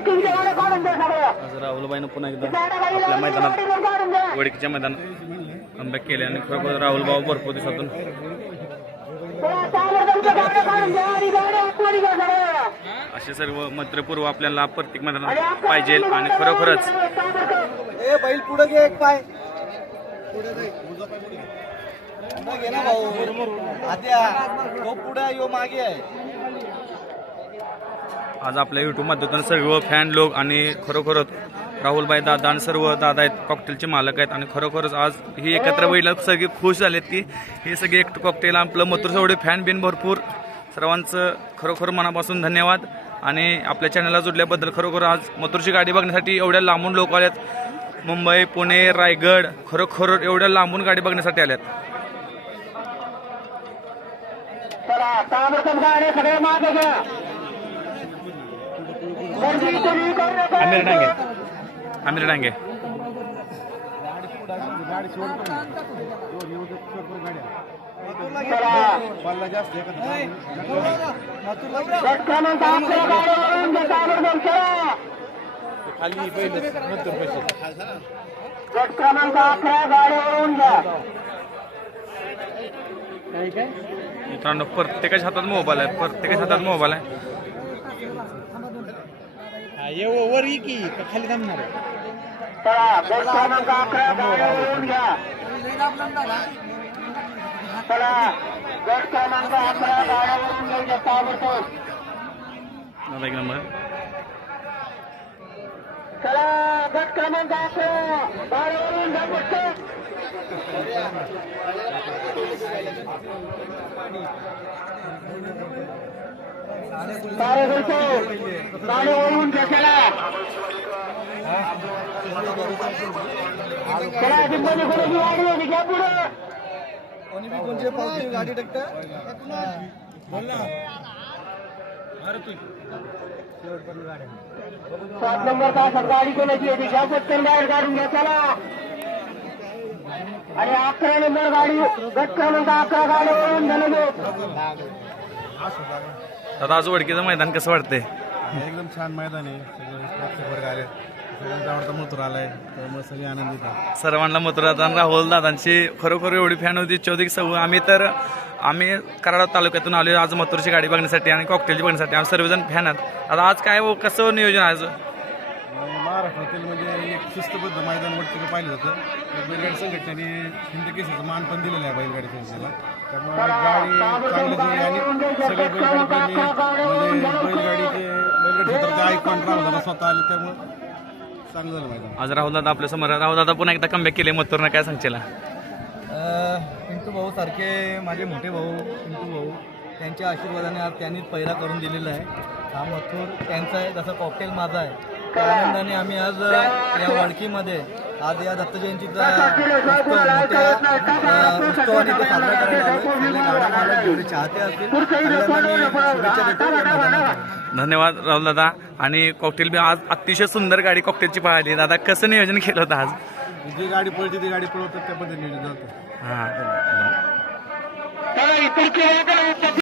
आज राहुलबाईनं पुन्हा एकदा आपल्या मैदानात वडकीच्या मैदानात कमबॅक केले आणि खरोखर राहुल भाऊ भरपूर दिवसातून असे सर्व मंत्रपूर्व आपल्याला प्रत्येक मैदानात पाहिजे आणि खरोखरच ए बैल पुढे घे एक पाय. पुढे घे ना भाऊ. आद्या तो पुढे यो मागे आहे. आज आपल्या युट्यूब माध्यमातून सर्व फॅन लोक आणि खरोखरच राहुलबाई दादा आणि सर्व दादा आहेत कॉकटेलचे मालक आहेत आणि खरोखरच आज ही एकत्र बैठक सगळी खुश झालेत की हे सगळे एक कॉकटेल आपलं मथुर एवढे फॅन बिन भरपूर. सर्वांचं खरोखर मनापासून धन्यवाद. आणि आपल्या चॅनलला जुडल्याबद्दल खरोखर आज मथुरची गाडी बघण्यासाठी एवढ्या लांबून लोक आल्यात मुंबई पुणे रायगड खरोखर एवढ्या लांबून गाडी बघण्यासाठी आल्यात आमिर डांगे. आमिर डांगे. क्रमांक अकरा गाडीवरून घ्या मित्रांनो प्रत्येकाच्या हातात मोबाईल आहे. प्रत्येकाच्या हातात मोबाईल आहे. वर ये की खाली थांबणार चला गट क्रमांक अकरा गाडीवरून घ्या. चला गट क्रमांक अकरा गाडीवरून घ्यायचे ताबडतोब दादा एक नंबर. चला गट क्रमांक अकरा गाडीवरून घ्या पटकन. सारे घरचे गाडीवरून घ्या चला चला डिंपनी घ्या पुढे कोणी बी कोणचे पावती गाडी टाकतं सात नंबर तासात गाडी कोणाची होती घ्या पटकन बाहेर काढून घ्या चला आणि अकरा नंबर गाडी गट क्रमांक अकरा गाडीवरून झालं दादा आज वडकीचं मैदान कसं वाटतंय? एकदम छान मैदान आहे. सगळे प्रेक्षक वर्ग आले सगळ्यांचा आवडता मथुर आलाय. त्यामुळे सगळे आनंदित आहे सर्वांना मथुरात आणि राहुल दादांची खरोखर एवढी फॅन होती चौधरी सौ आम्ही तर आम्ही कराड तालुक्यातून आलो आज मथुरची गाडी बघण्यासाठी आणि कॉकटेलची बघण्यासाठी. आम्ही सर्वजण फॅन आहात. आता आज काय हो, कसं नियोजन आहे आज? आणि महाराष्ट्रातील म्हणजे एक शिस्तबद्ध मैदान वरती पाहिलं जातं. तर बैलगाडी संघटनेने हिंद केसरीचं मान पण दिलेलं आहे बैलगाडी संघटनेला. त्यामुळे गाडी चांगली जुळली आणि सगळे बैलगाडी म्हणजे बैलगाडीचे बैलगाडी क्षेत्राचे आयकॉन राहून दादा स्वतः आले त्यामुळे चांगलं झालं मैदान. आज राहुल दादा आपल्यासमोर. राहुल दादा पुन्हा एकदा कमबॅक केले मथुरनं काय सांगशील? पिंटू भाऊ सारखे माझे मोठे भाऊ पिंटू भाऊ त्यांच्या आशीर्वादाने आज त्यांनीच पहिरा करून दिलेला आहे. हा मथुर त्यांचा आहे जसा कॉकटेल माझा आहे. त्या आनंदाने आम्ही आज या वडकीमध्ये आज या दत्त जयंतीचा उत्सवाने तो साजरा करायला जेवढे चाहते असतील. धन्यवाद राहुल दादा. आणि कॉकटेल बी आज अतिशय सुंदर गाडी कॉकटेलची पाहिली दादा कसं नियोजन केलं होतं आज? जी गाडी पळते ती गाडी पळवतात त्या पद्धतीने जातं हां.